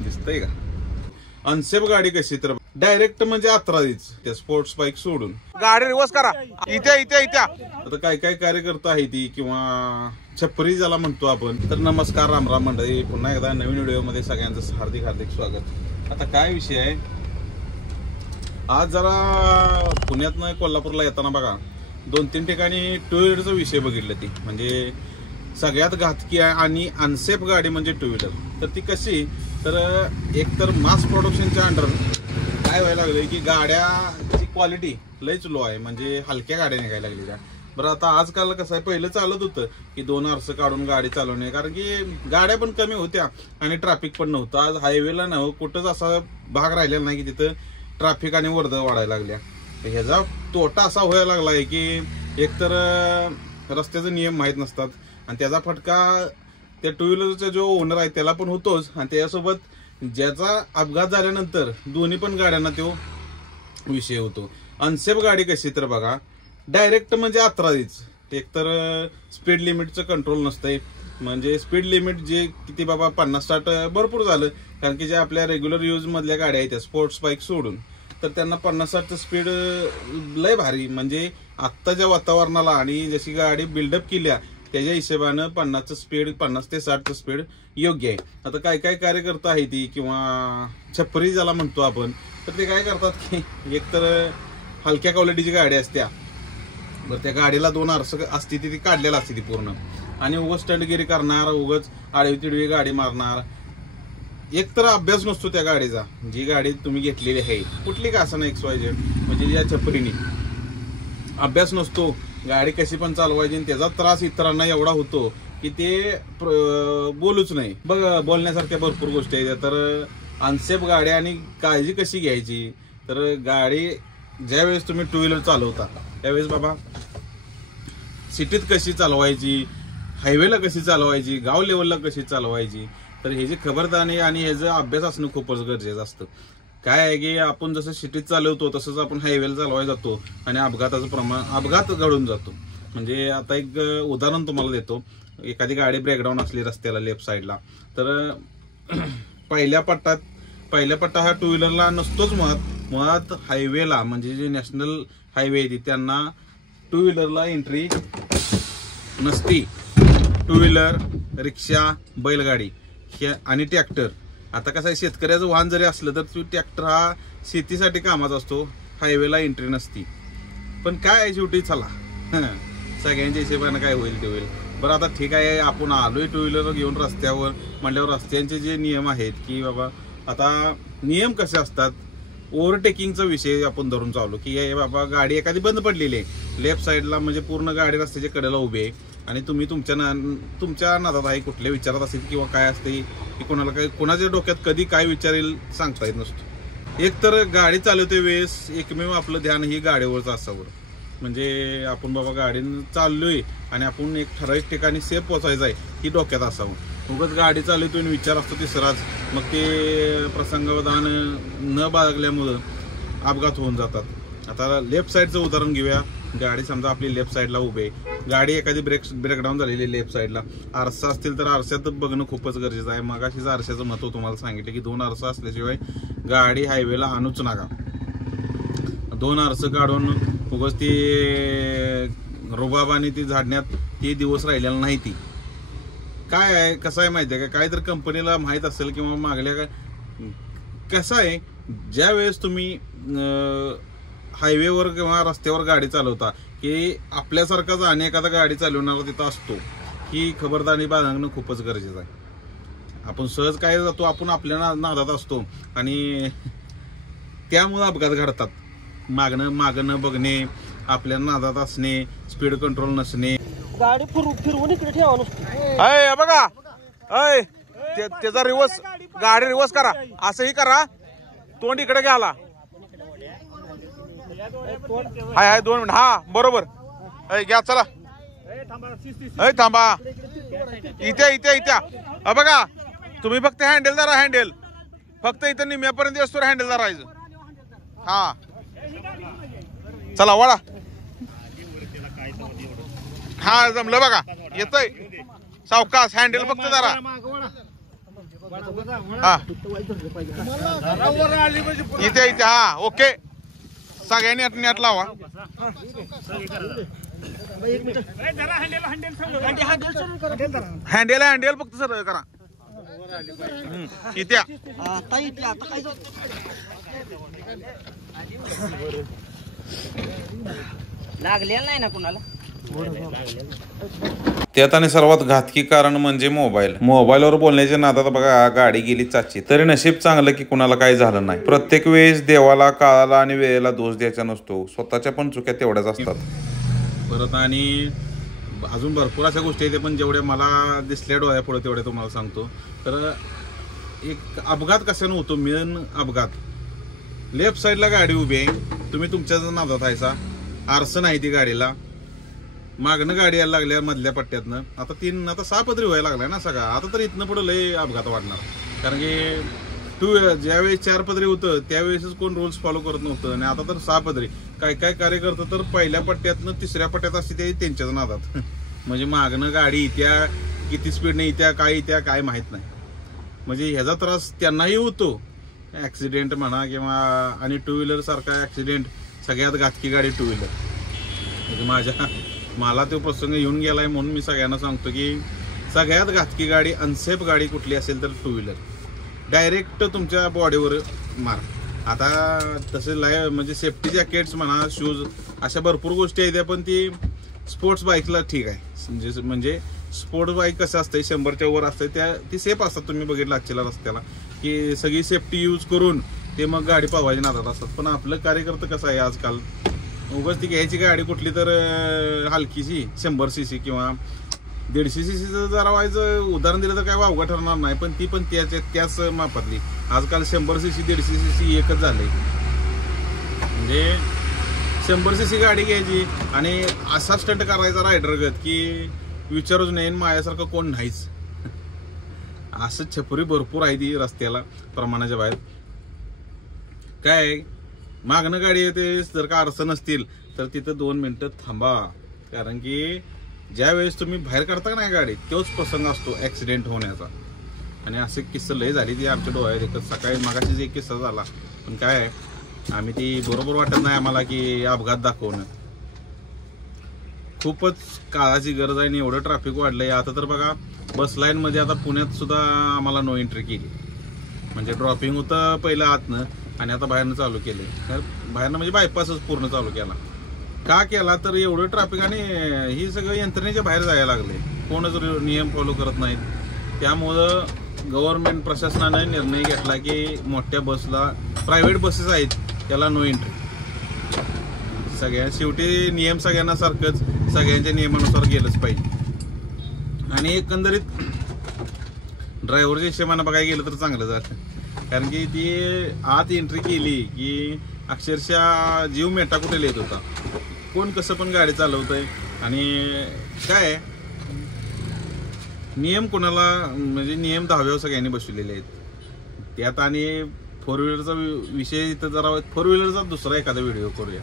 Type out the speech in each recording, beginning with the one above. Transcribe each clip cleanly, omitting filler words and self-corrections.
दिसतंय का? अनसेफ गाडी कशी तर डायरेक्ट म्हणजे अत्रादीच त्या स्पोर्ट्स बाईक सोडून गाडी रिवर्स करा. इत्या आता काय काय कार्यकर्ता आहे ती किंवा छपरी ज्याला म्हणतो आपण. तर नमस्कार, रामराम मंडळी, पुन्हा एकदा नवीन व्हिडिओ मध्ये सगळ्यांचं हार्दिक हार्दिक स्वागत. आता काय विषय आहे, आज जरा पुण्यातनं कोल्हापूरला येताना बघा 2-3 ठिकाणी टू व्हीलरचा विषय बघितला. ती म्हणजे सगळ्यात घातकी आणि अनसेफ गाडी म्हणजे टू व्हीलर. तर ती कशी तर एकतर मास प्रोडक्शनच्या अंडर काय व्हायला लागलंय की गाड्याची क्वालिटी लयच लो आहे, म्हणजे हलक्या गाड्या निघायला लागल्या. बरं आता आजकाल कसं आहे, पहिलं चालत होतं की 2 आरसं काढून गाडी चालवणे, कारण की गाड्या पण कमी होत्या आणि ट्रॅफिक पण नव्हतं. आज हायवेला ना कुठंच असा भाग राहिलेला नाही की तिथं ट्रॅफिक आणि वर्दळ वाढायला लागल्या. ह्याचा तोटा असा व्हायला लागलाय की एकतर रस्त्याचे नियम माहीत नसतात आणि त्याचा फटका त्या टू व्हीलरचा जो ओनर आहे त्याला पण होतोच, आणि त्याच्यासोबत ज्याचा अपघात झाल्यानंतर दोन्ही पण गाड्यांना तो विषय होतो. अनसेफ गाडी कशी तर बघा डायरेक्ट म्हणजे अत्रादीच. एकतर स्पीड लिमिटचं कंट्रोल नसतंय, म्हणजे स्पीड लिमिट जे किती बाबा 50-60 भरपूर झालं, कारण की जे आपल्या रेग्युलर यूज मधल्या गाड्या आहेत त्या स्पोर्ट्स बाईक सोडून, तर त्यांना 50-60 स्पीड लय भारी. म्हणजे आत्ताच्या वातावरणाला आणि जशी गाडी बिल्डअप केल्या त्याच्या हिशोबानं 50चं स्पीड 50 ते 60चं स्पीड योग्य आहे. आता काय काय कार्यकर्ता आहे ती किंवा छपरी ज्याला म्हणतो आपण, तर ते काय करतात की एकतर हलक्या क्वालिटीची गाडी असत्या, बरं त्या गाडीला 2 आरसं असते ती काढलेला असते ती पूर्ण, आणि उगाच स्टंटगिरी करणार, उगाच आडवी तिडवी गाडी मारणार. एकतर अभ्यास नसतो त्या गाडीचा. जी गाडी तुम्ही घेतलेली आहे कुठली का असं नाही XYZ, म्हणजे या छपरीने अभ्यास नसतो, गाडी कशी पण चालवायची, आणि त्याचा त्रास इतरांना एवढा होतो की ते बोलूच नाही. बघ, बोलण्यासारख्या भरपूर गोष्टी आहेत. तर अनसेफ गाड्या आणि काळजी कशी घ्यायची, तर गाडी ज्यावेळेस तुम्ही टू व्हीलर चालवता त्यावेळेस बाबा सिटीत कशी चालवायची, हायवेला कशी चालवायची, गाव लेवलला कशी चालवायची, तर ह्याची खबरदारी आणि ह्याचा अभ्यास असणं खूपच गरजेचं असतं. काय आहे की आपण जसं सिटीत चालवतो तसंच आपण हायवेला चालवायला जातो आणि अपघात घडून जातो. म्हणजे आता एक उदाहरण तुम्हाला देतो. एखादी गाडी ब्रेकडाऊन असली रस्त्याला लेफ्ट साईडला, तर पहिल्या पट्टा हा टू व्हीलरला नसतोच. मुळात हायवेला म्हणजे जे नॅशनल हायवे आहे त्यांना टू व्हीलरला एंट्री नसती. टू व्हीलर, रिक्षा, बैलगाडी आणि ट्रॅक्टर. आता कसं आहे, शेतकऱ्याचं वाहन जरी असलं तर ट्रॅक्टर हा शेतीसाठी कामाचा असतो, हायवेला एंट्री नसती. पण काय आहे शेवटी, चला सगळ्यांच्या हिशेबानं काय होईल ते होईल. बरं आता ठीक आहे, आपण आलोय टू व्हीलर घेऊन रस्त्यावर म्हणल्यावर रस्त्यांचे जे नियम आहेत की बाबा, आता नियम कसे असतात, ओव्हरटेकिंगचा विषय आपण धरून चाललो की हे बाबा गाडी एखादी बंद पडलेली आहे लेफ्ट साईडला, म्हणजे पूर्ण गाडी रस्त्याच्या कडेला उभी आहे आणि तुम्ही तुमच्या नादात आहे, कुठल्या विचारात असेल किंवा काय असते की कोणाला काय, कोणाच्या डोक्यात कधी काय विचारेल सांगता येत नसतो. एक तर गाडी चालवते वेळेस एकमेव आपलं ध्यान ही गाडीवरच असावं. म्हणजे आपण बाबा गाडीनं चाललोय आणि आपण एक ठराविक ठिकाणी सेफ पोहोचायचं आहे ही डोक्यात असावं. उगाच गाडी चालवतोय आणि विचार असतो तिसराच, मग ते प्रसंगावधान न बाळगल्यामुळं अपघात होऊन जातात. आता लेफ्ट साईडचं उदाहरण घेऊया. गाडी समजा आपली लेफ्ट साईडला उभी आहे, गाडी एखादी ब्रेकडाऊन झालेली लेफ्ट साईडला, आरसा असतील तर आरशात बघणं खूपच गरजेचं आहे. मगाशीच आरशाचं महत्व तुम्हाला सांगितलं की 2 आरसा असल्याशिवाय गाडी हायवेला आणूच नका. 2 आरसं काढून उगाच ती रुबाबाने ती झाडण्यात ते दिवस राहिलेला नाही. ती काय आहे, कसं आहे माहिती आहे का, काय तर कंपनीला माहीत असेल किंवा मागल्या काय, कसं आहे ज्या वेळेस तुम्ही हायवेवर किंवा रस्त्यावर गाडी चालवता की आपल्यासारखाच आणि एखादा गाडी चालवणारा तिथं असतो, ही खबरदारी बाळगणं खूपच गरजेचं आहे. आपण सहज काय जातो, आपण आपल्या नादात असतो आणि त्यामुळे अपघात घडतात. मागं न बघणे, आपल्या नादात असणे, स्पीड कंट्रोल नसणे, गाडी फिरवून इकडे ठेवा नसतो. बघा त्याचा रिवर्स, गाडी रिवर्स करा, असंही करा, तोंड इकडे घ्याला. हाय 2 मिनिट, हा बरोबर घ्या, चला थांबा. इथे बघा, तुम्ही फक्त हँडल धरा, हँडल फक्त इथं निम्यापर्यंत असतो हँडल धरायचं. हा चला वळा. हा जमलं बघा, येतोय सावकाश, हँडल फक्त धरा. हा इथे इथे हा ओके सगळ्यांनी नेट लावा. हँडेल हँडेल फक्त सर करा इथे लागलेला नाही ना कुणाला. त्यात आणि सर्वात घातकी कारण म्हणजे मोबाईलवर बोलण्याच्या नादात बघा गाडी गेली चाची. तरी नशीब चांगलं की कुणाला काही झालं नाही. प्रत्येक वेळेस देवाला काळाला आणि वेळेला दोष द्यायचा नसतो, स्वतःच्या पण चुक्या तेवढ्याच असतात. परत आणि अजून भरपूर अशा गोष्टी आहेत पण जेवढ्या मला दिसल्या डोळ्या पुढे तेवढ्या तुम्हाला सांगतो. तर एक अपघात कशानं होतो, मेन अपघात लेफ्ट साईडला गाडी उभी आहे, तुम्ही तुमच्याच नादात आहेसा, आरसं नाही ती गाडीला, मागणं गाडी यायला लागल्या मधल्या पट्ट्यातनं. आता 6 पदरी व्हायला लागलाय ना सगळा. आता तर इथनं पुढे लय अपघात वाढणार, कारण की ज्यावेळेस 4 पदरी होतं त्यावेळेसच कोण रूल्स फॉलो करत नव्हतं आणि आता तर 6 पदरी. काय कार्यकर्ता तर पहिल्या पट्ट्यातनं 3ऱ्या पट्ट्यात असते ते त्यांच्याच नादात. म्हणजे मागणं गाडी इत्या, किती स्पीडने इत्या, काय माहित नाही. म्हणजे ह्याचा त्रास त्यांनाही होतो, ऍक्सिडेंट म्हणा किंवा आणि 2 व्हीलर सारखा ऍक्सिडेंट सगळ्यात घातकी गाडी 2 व्हीलर. म्हणजे मला तो प्रसंग येऊन गेलाय म्हणून मी सगळ्यांना सांगतो की सगळ्यात घातकी गाडी अनसेफ गाडी कुठली असेल तर 2 व्हीलर. डायरेक्ट तुमच्या बॉडीवर मार. आता तसे म्हणजे सेफ्टी जॅकेट्स म्हणा, शूज, अशा भरपूर गोष्टी आहेत, पण ती स्पोर्ट्स बाईकला ठीक आहे. म्हणजे स्पोर्ट्स बाईक कसं असतं 100च्या वर असतं, ती सेफ असतात. तुम्ही बघितलं आजच्या रस्त्याला की सगळी सेफ्टी यूज करून ते मग गाडी पळवायची नादात असतात. पण आपलं कार्यकर्ता कसं आहे आजकाल, उगाच ती घ्यायची गाडी कुठली तर हलकीशी 100 cc किंवा 150 cc जरा व्हायचं उदाहरण दिलं तर काय वावगा ठरणार नाही, पण ती पण त्याच मापातली. आजकाल 100 cc 150 cc एकच झाले. म्हणजे 100 cc गाडी घ्यायची आणि असा स्टंट करायचा रायडरगत की विचारूच नाही, माझ्यासारखं कोण नाहीच. असं छपुरी भरपूर आहे ती रस्त्याला प्रमाणाच्या बाहेर. काय मागणं गाडी येते, जर का अडचण नसतील तर तिथं 2 मिनिटं थांबा, कारण की ज्या वेळेस तुम्ही बाहेर काढता नाही गाडी तोच प्रसंग असतो ऍक्सिडेंट होण्याचा. आणि असे किस्से लय झाली ती आमच्या डोळ्यात एकच. सकाळी मागाशीच एक किस्सा झाला, पण काय आम्ही ती बरोबर वाटत नाही आम्हाला की अपघात दाखवणं. खूपच काळाची गरज आहे आणि एवढं ट्रॅफिक वाढलंय. आता तर बघा बस लाईन मध्ये आता पुण्यात सुद्धा आम्हाला नो एंट्री केली. म्हणजे ड्रॉपिंग होतं पहिलं आतनं आणि आता बाहेरनं चालू केलंय. बाहेरनं म्हणजे बायपासच पूर्ण चालू केला. का केला तर एवढं ट्रॅफिक आणि ही सगळं यंत्रणेच्या बाहेर जायला लागले, कोणच नियम फॉलो करत नाहीत. त्यामुळं गव्हर्नमेंट प्रशासनाने निर्णय घेतला की मोठ्या बसला, प्रायव्हेट बसेस आहेत त्याला नो एंट्री. शेवटी नियम सगळ्यांना सारखंच, सगळ्यांच्या नियमानुसार गेलंच पाहिजे. आणि एकंदरीत ड्रायव्हरच्या हिशोबाने बघायला गेलं तर चांगलं झालं, कारण की ती आत एंट्री केली की अक्षरशः जीव मेटा कुठे येत होता. कोण कसं पण गाडी चालवतंय आणि काय नियम कोणाला, म्हणजे नियम दहाव्यावर सगळ्यांनी बसवलेले आहेत त्यात. आणि 4 व्हीलरचा विषय इथं जरा 4 व्हीलरचा दुसरा एखादा व्हिडिओ करूया.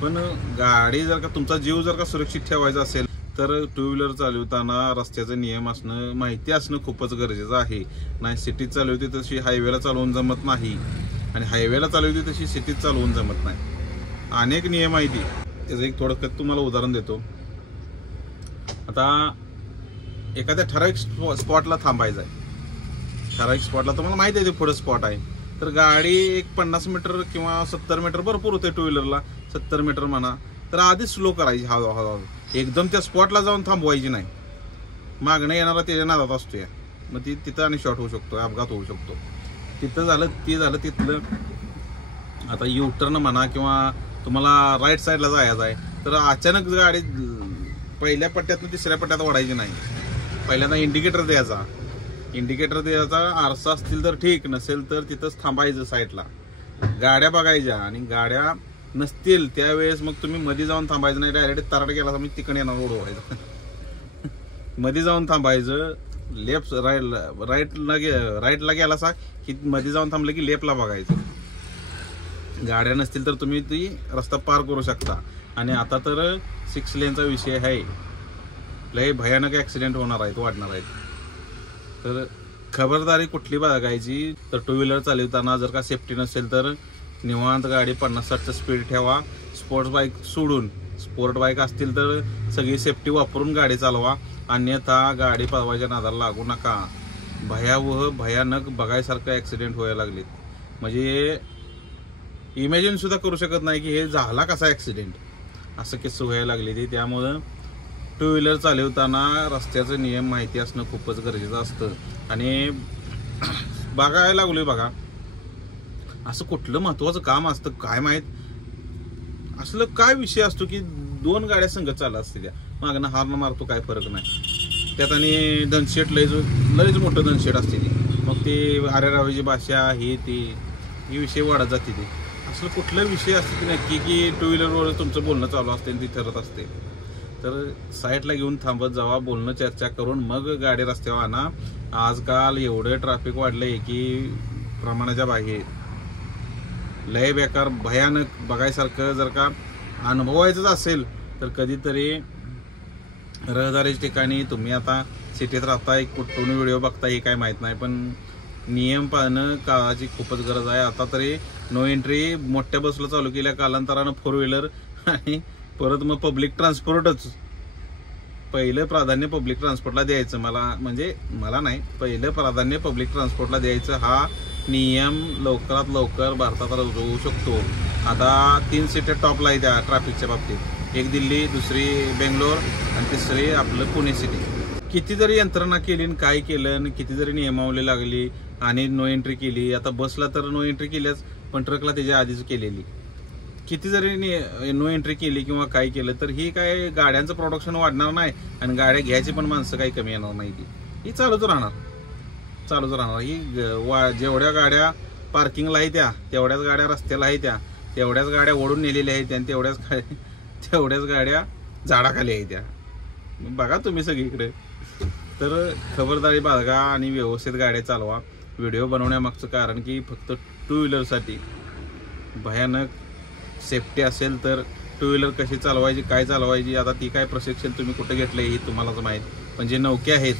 पण गाडी जर का तुमचा जीव जर का सुरक्षित ठेवायचा असेल तर 2 व्हीलर चालवताना रस्त्याचे नियम असणं, माहिती असणं खूपच गरजेचं आहे. नाही सिटीत चालवते तशी हायवेला चालवून जमत नाही आणि हायवेला चालवते तशी सिटीत चालवून जमत नाही. अनेक नियम आहेत. त्याचं एक थोडक्यात तुम्हाला उदाहरण देतो. आता एखाद्या ठराविक स्पॉटला थांबायचं आहे, ठराविक स्पॉटला तुम्हाला माहिती आहे ते पुढे स्पॉट आहे, तर गाडी एक 50 मीटर किंवा 70 मीटर भरपूर होते 2 व्हीलरला, 70 मीटर म्हणा, तर आधीच स्लो करायची हळूहळू. एकदम त्या स्पॉटला जाऊन थांबवायची नाही. मागणं येणारा त्याच्या नादात असतो या, मग ती तिथं आणि शॉर्ट होऊ शकतो, अपघात होऊ शकतो. तिथं झालं ते झालं तिथलं. आता युटर्न म्हणा किंवा तुम्हाला राईट साईडला जायचं आहे तर अचानक गाडी पहिल्या पट्ट्यातनं 3ऱ्या पट्ट्यात वाढायची नाही. पहिल्यांदा इंडिकेटर द्यायचा, आरसा असतील तर ठीक, नसेल तर तिथंच थांबायचं साईडला. गाड्या बघायच्या आणि गाड्या नसतील त्यावेळेस मग तुम्ही मध्ये जाऊन थांबायचं नाही. डायरेक्ट तराट गेला तर मी तिकडे येणार उडवायचं. मध्ये जाऊन थांबायचं. लेफ्ट राईटला गेला सा की मध्ये जाऊन थांबलं की लेफ्टला बघायचं. गाड्या नसतील तर तुम्ही ती रस्ता पार करू शकता. आणि आता तर 6 लेनचा विषय आहे, लय भयानक ऍक्सिडेंट होणार आहेत, वाढणार आहेत. तर खबरदारी कुठली बाळगायची तर टू व्हीलर चालवताना जर का सेफ्टी नसेल तर निवांत गाडी 50-60 स्पीड ठेवा. स्पोर्ट्स बाईक सोडून स्पोर्ट बाईक असतील तर सगळी सेफ्टी वापरून गाडी चालवा. अन्यथा गाडी पळवायच्या नादाला लागू नका. भयावह भयानक बघायसारखं ॲक्सिडेंट व्हायला लागलेत. म्हणजे इमॅजिन सुद्धा करू शकत नाही की हे झाला कसा ॲक्सिडेंट, असं किस्से व्हायला लागले ते. त्यामुळं टू व्हीलर चालवताना रस्त्याचे नियम माहिती असणं खूपच गरजेचं असतं. आणि बघायला लागलोय बघा, असं कुठलं महत्वाचं काम असतं काय माहीत, असलं काय विषय असतो की 2 गाड्या संगत चालत असते, त्या मागणं हार्न मारतो काय फरक नाही त्यात. आणि दनशेट लयच मोठं दनशेट असते ती. मग ते आरेरावीची भाषा ही विषय वाढत जाते ते. असलं कुठला विषय असतो की नक्की की टू व्हीलरवर तुमचं बोलणं चालू असते आणि ती ठरत असते. तर साईडला घेऊन थांबत जावा, बोलणं चर्चा करून मग गाडी रस्त्यावर आणा. आजकाल एवढं ट्रॅफिक वाढलंय की प्रमाणाच्या बाहेर, लय बेकार भयानक बघायसारखं. जर का अनुभवायचंच असेल तर कधीतरी रहदारीच्या ठिकाणी, तुम्ही आता सिटीत राहताय कुठून व्हिडिओ बघताय हे काय माहीत नाही, पण नियम पाळणं काळाची खूपच गरज आहे. आता तरी नो एंट्री मोठ्या बसला चालू केल्या, कालांतरानं 4 व्हीलर आणि परत मग पब्लिक ट्रान्सपोर्टच. पहिलं प्राधान्य पब्लिक ट्रान्सपोर्टला द्यायचं, मला नाही, पहिलं प्राधान्य पब्लिक ट्रान्सपोर्टला द्यायचं. हा नियम लवकरात लवकर भारतात होऊ शकतो. आता 3 सिटी टॉपला आहे त्या ट्रॅफिकच्या बाबतीत, एक दिल्ली, दुसरी बेंगलोर आणि तिसरी आपलं पुणे सिटी. किती जरी यंत्रणा केली आणि काय केलं आणि किती जरी नियमावली लागली आणि नो एंट्री केली, आता बसला तर नो एंट्री केल्याच, पण ट्रकला त्याच्या आधीच केलेली. किती जरी नो एंट्री केली किंवा काय केलं तर ही काय गाड्यांचं प्रोडक्शन वाढणार नाही आणि गाड्या घ्यायची पण माणसं काही कमी येणार नाही. ही चालूच राहणार. ही जेवढ्या गाड्या पार्किंगला आहे त्या, तेवढ्याच गाड्या रस्त्याला आहे त्या, तेवढ्याच गाड्या ओढून नेलेल्या आहेत आणि तेवढ्याच गाड्या झाडाखाली आहे त्या. बघा तुम्ही सगळीकडे. तर खबरदारी बाळगा आणि व्यवस्थित गाड्या चालवा. व्हिडिओ बनवण्यामागचं कारण की फक्त टू व्हीलरसाठी भयानक सेफ्टी असेल तर टू व्हीलर कशी चालवायची, काय चालवायची, आता ती काय प्रशिक्षण तुम्ही कुठे घेतलं हे तुम्हालाच माहीत. पण जे नौके आहेत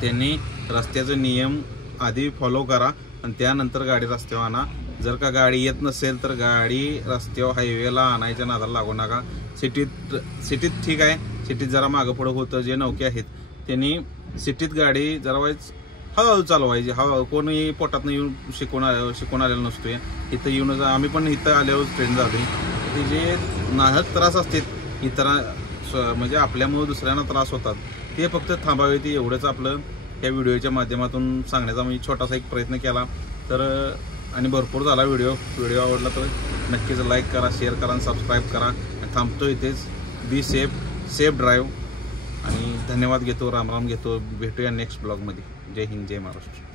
त्यांनी रस्त्याचे नियम आधी फॉलो करा आणि त्यानंतर गाडी रस्त्यावर आणा. जर का गाडी येत नसेल तर गाडी रस्त्यावर हायवेला आणायच्या नादाला लागू नका. सिटीत ठीक आहे, सिटीत जरा मागं पुढं होतं. जे नौके आहेत त्यांनी सिटीत गाडी जरा वाईज हळूहळू चालवायची. कोणी पोटातनं येऊन शिकून आलेलं नसतोय. इथं येऊनच आम्ही पण इथं आल्यावर ट्रेन झाली. ते जे नाहक त्रास असतात म्हणजे आपल्यामुळे दुसऱ्यांना त्रास होतात, ते फक्त थांबावे. ते एवढंच आपलं या व्हिडिओच्या माध्यमातून सांगण्याचा मी छोटासा एक प्रयत्न केला. तर आणि भरपूर झाला व्हिडिओ आवडला तर नक्कीच लाईक करा, शेअर करा आणि सबस्क्राईब करा. थांबतो इथेच. बी सेफ ड्राईव्ह आणि धन्यवाद घेतो, राम घेतो. भेटूया नेक्स्ट ब्लॉगमध्ये. जय हिंद, जय महाराष्ट्र.